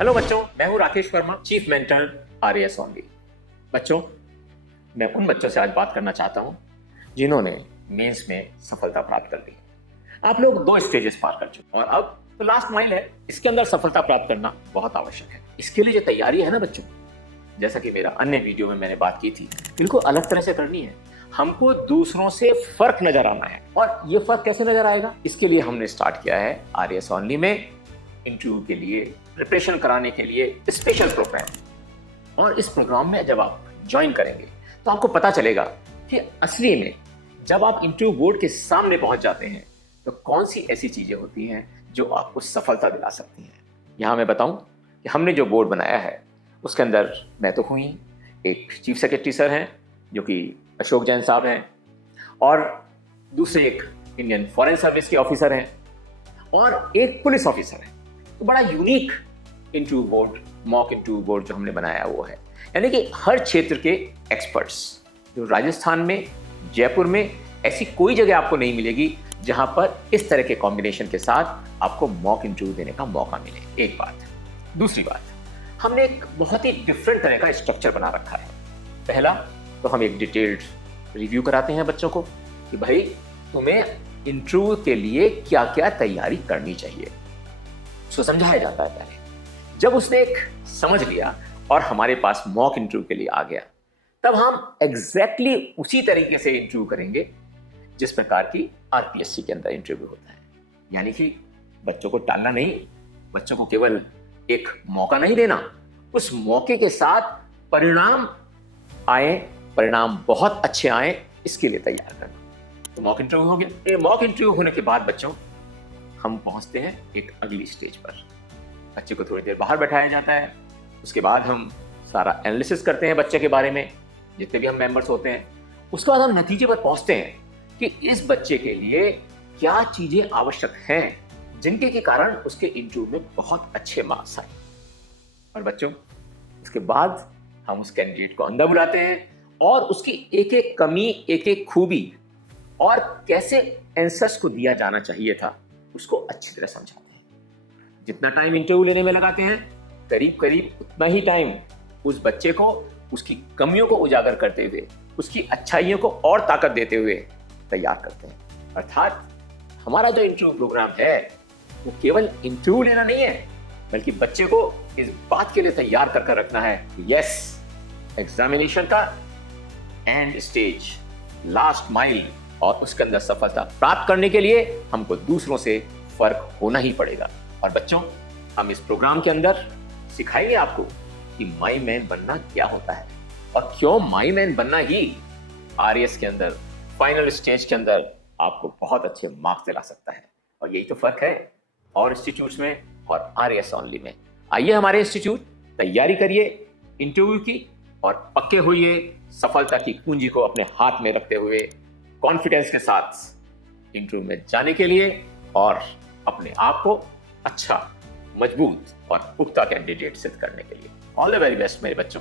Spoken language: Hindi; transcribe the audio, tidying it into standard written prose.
हेलो बच्चों, मैं हूं Rakesh Verma, chief mentor RAS only. बच्चों, मैं उन बच्चों से आज बात करना चाहता हूं जिन्होंने मेंस में सफलता प्राप्त कर ली। आप लोग 2 स्टेजेस पार कर चुके और अब तो लास्ट माइल है। इसके अंदर सफलता प्राप्त करना बहुत आवश्यक है। इसके लिए जो तैयारी है ना बच्चों, जैसा कि मेरा अन्य वीडियो में मैंने बात की थी, बिल्कुल अलग तरह से करनी है। हमको दूसरों से फर्क नजर आना है। और ये फर्क कैसे नजर आएगा, इसके लिए हमने स्टार्ट किया है आरएएस ओनली में इंटरव्यू के लिए प्रिपरेशन कराने के लिए स्पेशल प्रोग्राम। और इस प्रोग्राम में जब आप ज्वाइन करेंगे तो आपको पता चलेगा कि असली में जब आप इंटरव्यू बोर्ड के सामने पहुंच जाते हैं तो कौन सी ऐसी चीजें होती हैं जो आपको सफलता दिला सकती हैं। यहां मैं बताऊं कि हमने जो बोर्ड बनाया है उसके अंदर मैं तो हुई, एक चीफ सेक्रेटरी सर हैं जो कि अशोक जैन साहब हैं, और दूसरे एक इंडियन फॉरेन सर्विस के ऑफिसर हैं, और एक पुलिस ऑफिसर है। तो बड़ा unique interview board, mock interview board जो हमने बनाया वो है। यानी कि हर क्षेत्र के एक्सपर्ट्स, जो राजस्थान में, जयपुर में ऐसी कोई जगह आपको नहीं मिलेगी जहां पर इस तरह के कॉम्बिनेशन के साथ आपको मॉक इंटरव्यू देने का मौका मिले। एक बात। दूसरी बात, हमने एक बहुत ही डिफरेंट तरह का स्ट्रक्चर बना रखा है। पहला तो हम एक डिटेल्ड रिव्यू कराते हैं बच्चों को कि भाई तुम्हें इंटरव्यू के लिए क्या क्या तैयारी करनी चाहिए, उसको समझाया जाता है पहले। जब उसने एक समझ लिया और हमारे पास मॉक इंटरव्यू के लिए आ गया, तब हम एग्जैक्टली उसी तरीके से इंटरव्यू करेंगे जिस प्रकार की आरपीएससी के अंदर इंटरव्यू होता है। यानी कि बच्चों को टालना नहीं, बच्चों को केवल एक मौका नहीं देना, उस मौके के साथ परिणाम आए, परिणाम बहुत अच्छे आए, इसके लिए तैयार करना। तो मॉक इंटरव्यू हो गया। मॉक इंटरव्यू होने के बाद बच्चों हम पहुंचते हैं एक अगली स्टेज पर। बच्चे को थोड़ी देर बाहर बैठाया जाता है। उसके बाद हम सारा एनालिसिस करते हैं बच्चे के बारे में, जितने भी हम मेंबर्स होते हैं। उसके बाद हम नतीजे पर पहुंचते हैं कि इस बच्चे के लिए क्या चीजें आवश्यक हैं जिनके के कारण उसके इंटरव्यू में बहुत अच्छे मार्क्स आए। और बच्चों, इसके बाद हम उस कैंडिडेट को अंदर बुलाते हैं और उसकी एक एक कमी, एक एक खूबी और कैसे आंसर्स को दिया जाना चाहिए था उसको अच्छी तरह समझाते हैं। जितना टाइम इंटरव्यू लेने में लगाते हैं, करीब करीब उतना ही टाइम उस बच्चे को उसकी कमियों को उजागर करते हुए, उसकी अच्छाइयों को और ताकत देते हुए तैयार करते हैं। अर्थात हमारा जो इंटरव्यू प्रोग्राम है वो केवल इंटरव्यू लेना नहीं है, बल्कि बच्चे को इस बात के लिए तैयार कर रखना है कि यस, एग्जामिनेशन का एंड स्टेज, लास्ट माइल, और उसके अंदर सफलता प्राप्त करने के लिए हमको दूसरों से फर्क होना ही पड़ेगा। और बच्चों, हम इस प्रोग्राम के अंदर सिखाएंगे आपको कि माई मैन बनना क्या होता है और क्यों माई मैन बनना ही आरएएस के अंदर फाइनल स्टेज के अंदर आपको बहुत अच्छे मार्क्स दिला सकता है। और यही तो फर्क है और इंस्टीट्यूट्स में और आरएएस ओनली में। आइए हमारे इंस्टीट्यूट, तैयारी करिए इंटरव्यू की और पक्के होइए सफलता की कुंजी को अपने हाथ में रखते हुए कॉन्फिडेंस के साथ इंटरव्यू में जाने के लिए और अपने आप को अच्छा, मजबूत और पुख्ता कैंडिडेट सिद्ध करने के लिए। ऑल द वेरी बेस्ट मेरे बच्चों।